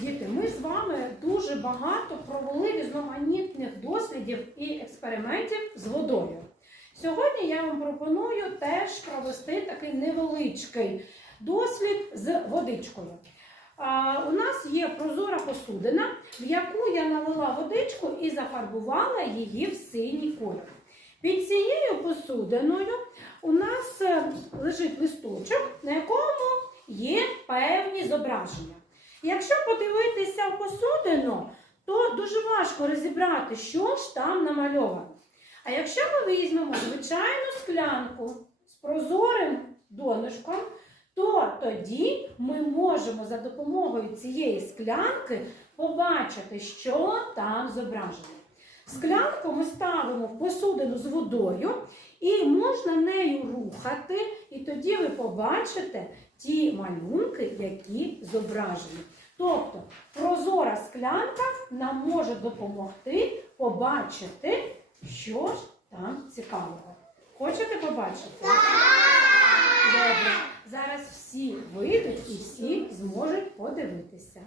Діти, ми з вами дуже багато провели різноманітних дослідів і експериментів з водою. Сьогодні я вам пропоную теж провести такий невеличкий дослід з водичкою. У нас є прозора посудина, в яку я налила водичку і зафарбувала її в синій колір. Під цією посудиною у нас е, лежить листочок, на якому є певні зображення. Якщо подивитися в посудину, то дуже важко розібрати, що ж там намальовано. А якщо ми візьмемо звичайну склянку з прозорим донышком, то тоді ми можемо за допомогою цієї склянки побачити, що там зображено. Склянку ми ставимо в посудину з водою і можна нею рухати, і тоді ви побачите ті малюнки, які зображені. Тобто прозора склянка нам може допомогти побачити, що ж там цікавого. Хочете побачити? Добре. Зараз всі вийдуть і всі зможуть подивитися.